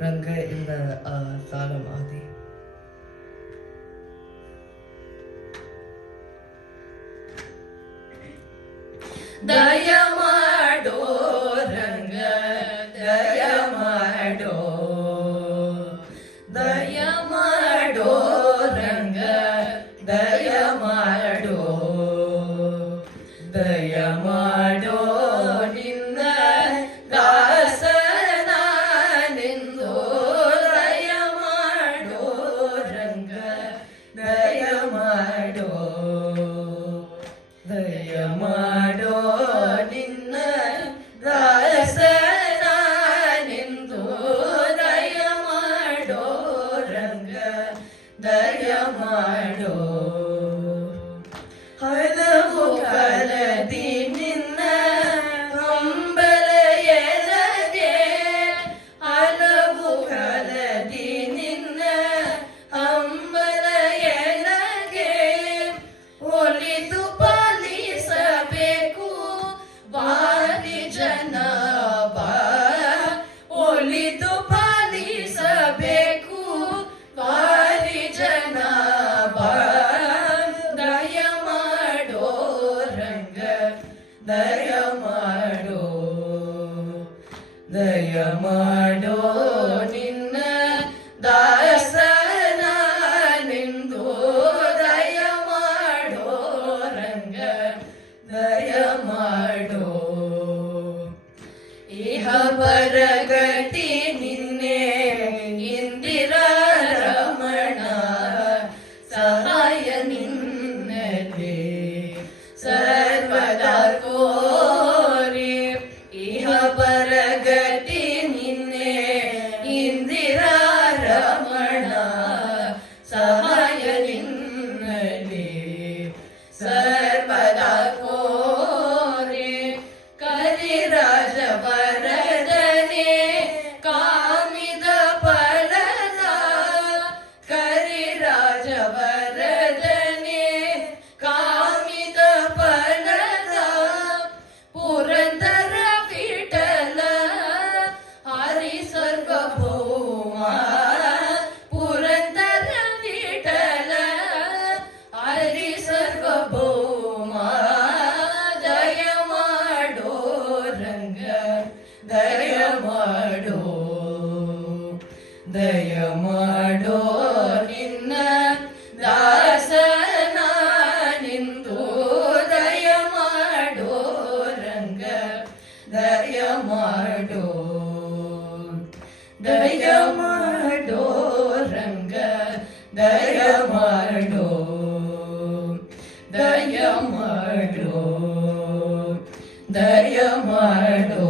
ರಂಗ ಇಂದ ತಾಳಂ ಆದಿ. ದಯ ಮಾಡೋ ರಂಗ ದಯ ಮಾಡೋ, ದಯ ಮಾಡೋ ರಂಗ ದಯ ಮಾಡೋ, ದಯ ಮಾಡೋ ನಿನ್ನ ದಾಸನಾನೆಂದು, ದಯ ಮಾಡೋ ರಂಗ ದಯ ಮಾಡೋ, ದಯ ಮಾಡೋ ನಿನ್ನ ದಾಸನಾನೆಂದು, ದಯ ಮಾಡೋ ರಂಗ ದಯ ಮಾಡೋ. ಹಲವು ಕಾಲದಿ ನಿನ್ನ ಹಂಬಲ ಎನಗೆ, ಹಲವು ಕಾಲದಿ ನಿನ್ನ ಹಂಬಲ ಎನಗೆ, ಒಲಿದು ಪಾಲಿಸಬೇಕು ವಾರಿ ಜನಪ, ಒಲಿದು ಪಾಲಿಸಬೇಕು ವಾರಿ ಜನಪ. ದಯ ಮಾಡೋ ರಂಗ ದಯ ಮಾಡೋ, ದಯ ಮಾಡೋ ನಿನ್ನ ದಾಸನಾನೆಂದು, ದಯ ಮಾಡೋ ರಂಗ ದಯ ಮಾಡೋ. ಇಹ ಪರಗತಿ ನಿನ್ನೆ ಇಂದಿರಾ ರಮಣ, ಸಹಾಯ ನಿನ್ನದೇ ಸರ್ವದಾ ಕೋರಿ. ಇಹ ಪರಗತಿ ನಿನ್ನೆ ಇಂದಿರಾ ರಮಣ, ಸಹಾಯ ನಿನ್ನದೇ ಸರ್ವದಾ ಕೋರಿ. ಕರಿರಾಜ ವರದನೆ ಕಾಮಿದ ಫಲದ, ಕರಿರಾಜ ವರದನೆ ಕಾಮಿದ ಫಲದ, ಪುರಂದರ ವಿಠಲ ಹರಿ ಸರ್ವಭೌಮ, ಪುರಂದರ ವಿಠಲ ಹರಿ ಸರ್ವಭೌಮ. ದಯ ಮಾಡೋ ರಂಗ ದಯ ಮಾಡೋ, ದಯ ಮಾಡೋ ನಿನ್ನ ದಾಸನಾನೆಂದು, ದಯ ಮಾಡೋ ರಂಗ ದಯ ಮಾಡೋ, ದಯ ಮಾಡೋ ರಂಗ ದಯ ಮಾಡೋ, ದಯ ಮಾಡೋ, ದಯ ಮಾಡೋ.